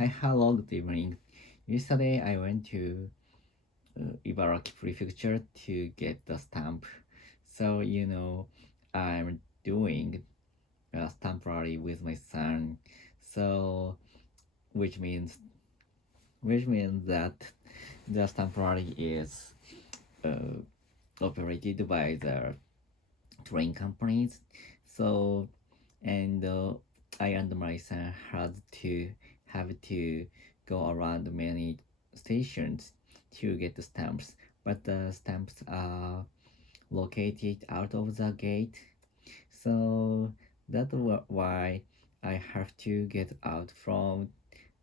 Hi, hello, good evening. Yesterday I went to Ibaraki Prefecture to get the stamp. So, I'm doing a stamp rally with my son. So, which means which means that the stamp rally is uh, operated by the train companies. So, and I and my son have to go around many stations to get the stamps, but the stamps are located out of the gate. So that's why I have to get out from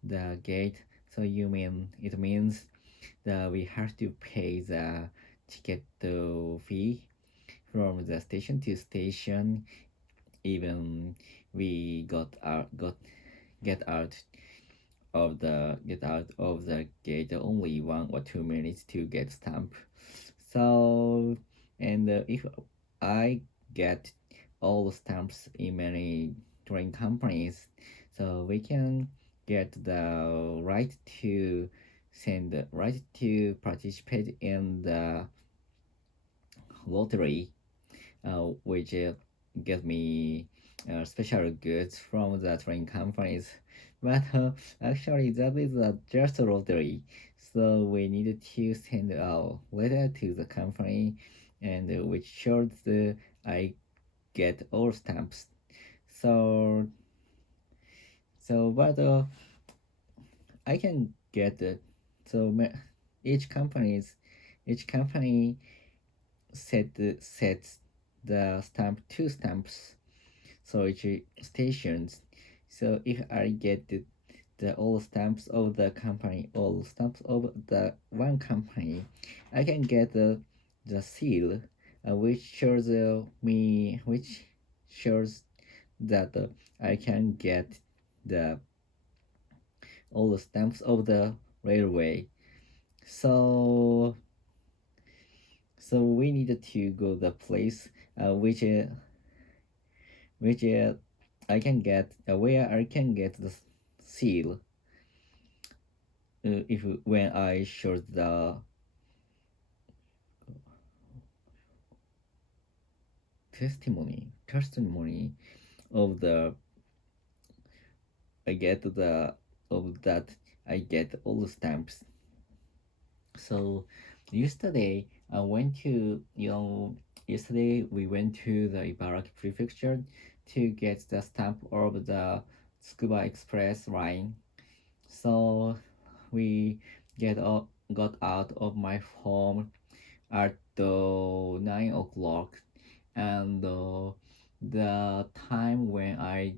the gate. So it means that we have to pay the ticket fee from the station to station. Even we got get out get out of the gate only 1 or 2 minutes to get stamp. So, and if I get all the stamps in many train companies, so we can get the right to participate in the lottery, which get me special goods from the train companies. But actually, that is just a lottery. So we needed to send a letter to the company, and which shows I get all stamps. So but I can get it. So each company's each company sets the stamp two stamps, so each stations. So if I get the all stamps of the company, all stamps of the one company, I can get the seal, which shows that I can get the all the stamps of the railway. So we needed to go the place which I can get where I can get the seal if when I showed the testimony of the I get the of that I get all the stamps. So yesterday I went to yesterday we went to the Ibaraki prefecture to get the stamp of the Tsukuba Express line. So we got out of my home at 9 o'clock, and the time when I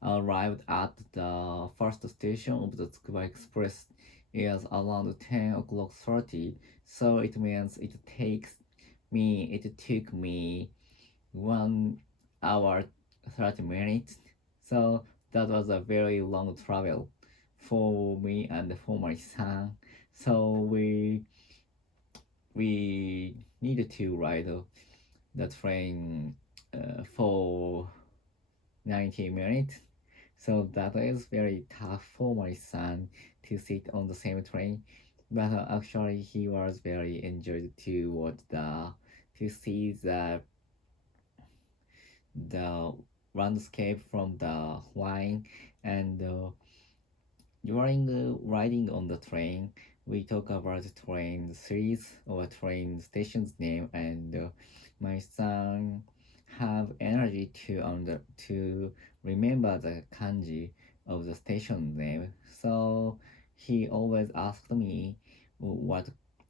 arrived at the first station of the Tsukuba Express is around 10 o'clock 30. So it means it took me 1 hour 30 minutes. So that was a very long travel for me and for my son. So we needed to ride the train for 90 minutes. So that is very tough for my son to sit on the same train. But actually, he was very enjoyed to watch to see the landscape from the line. And during riding on the train, we talk about train series or train station's name, and my son have energy to remember the kanji of the station name. So he always asked me what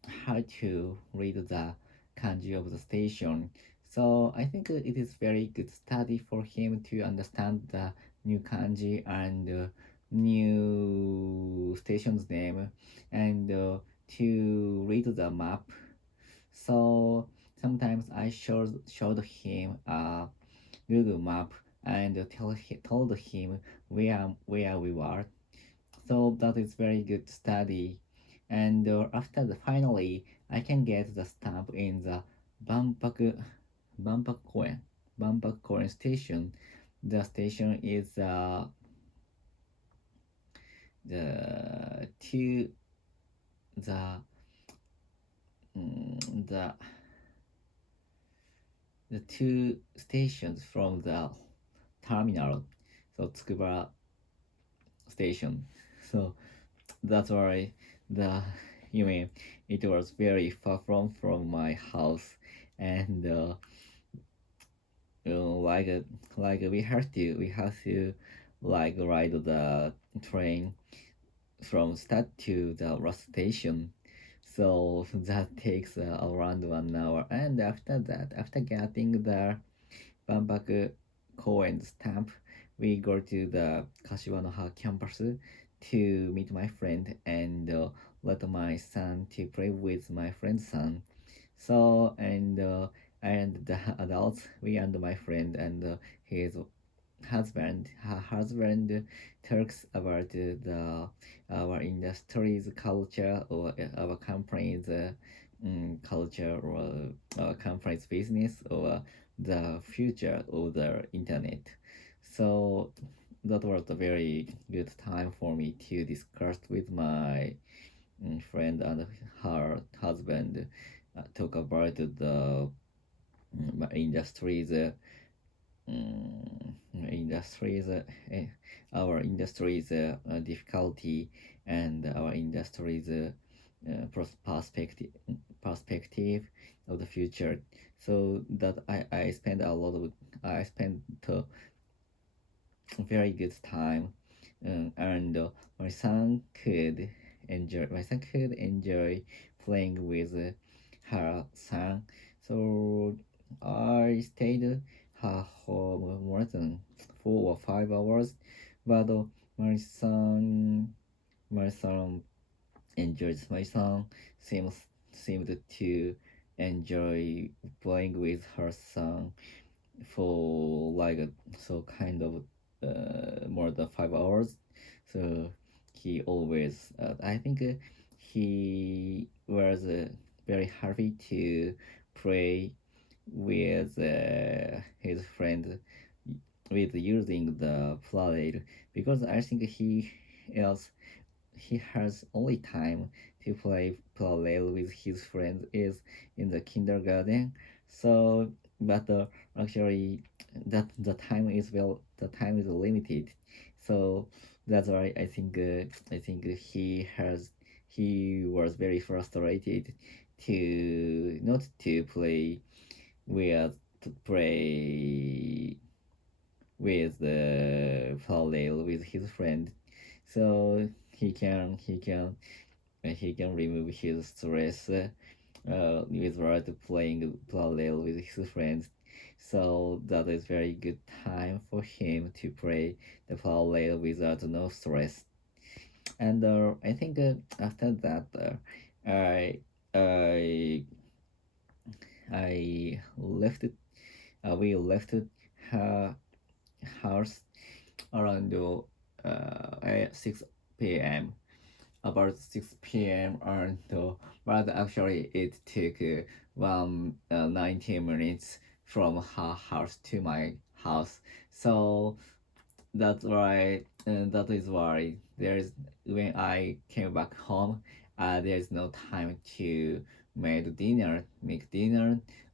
how to read the kanji of the station. So I think it is very good study for him to understand the new kanji and new station's name, and to read the map. So sometimes I showed him a Google map and told him where we were. So that is very good study. And after the finally, I can get the stamp in the Banpak Banpak station. The station is the two the mm, the two stations from the terminal, so Tsukuba station. So that's why the you mean it was very far from my house, and you know, like we have to like ride the train from start to the last station. So that takes around 1 hour, and after that, after getting the Banbaku Koen stamp, we go to the Kashiwanoha campus to meet my friend and let my son to play with my friend's son. So and the adults, we and my friend and his husband, her husband talks about the our industry's culture or our company's culture or our company's business or the future of the internet. So that was a very good time for me to discuss with my friend and her husband, talk about the industry's industries our industry's difficulty and our industry's perspective of the future, so that I spent a lot of I spent very good time, and my son could enjoy playing with her son. So I stayed her home more than 4 or 5 hours, but my son my son my son seemed to enjoy playing with her son for like so kind of more than 5 hours. So he always, I think, he was very happy to play with his friend with using the flower, because I think else he has only time to play parallel with his friends is in the kindergarten. So but actually the time is limited, so that's why I think he was very frustrated to not to play with to play with the parallel with his friend, so he can remove his stress without playing parallel with his friends. So that is very good time for him to play the parallel without no stress. And I think after that, I I I left it. We left her house around 6 p.m. About 6 p.m. and but actually it took 19 minutes from her house to my house. So that is why there's when I came back home, there's no time to make dinner,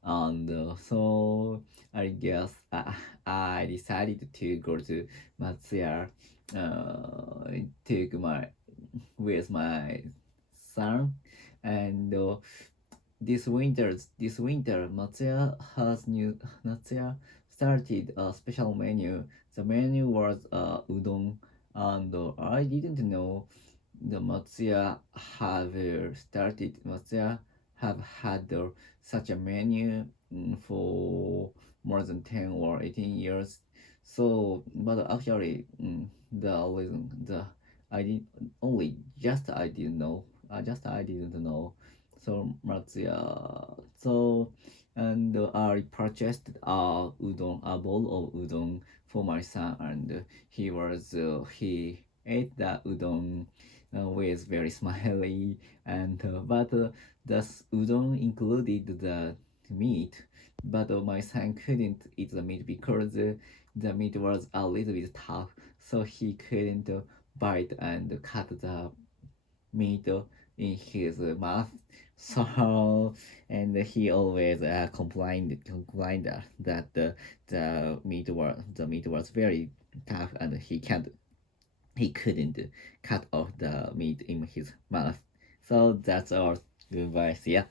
and so I guess I decided to go to Matsuya, take my with my son, and this winter, Matsuya started a special menu. The menu was udon, and I didn't know the Matsuya have had such a menu for more than 10 or 18 years. So, but actually, the reason the I did only just I didn't know. Just I didn't know. So Matsuya. So and I purchased a bowl of udon for my son, and he ate the udon with very smiley, and but the udon included the meat, but my son couldn't eat the meat because the meat was a little bit tough, so he couldn't bite and cut the meat in his mouth. So, and he always complained that the meat was very tough and he couldn't cut off the meat in his mouth. So that's our advice. Yeah.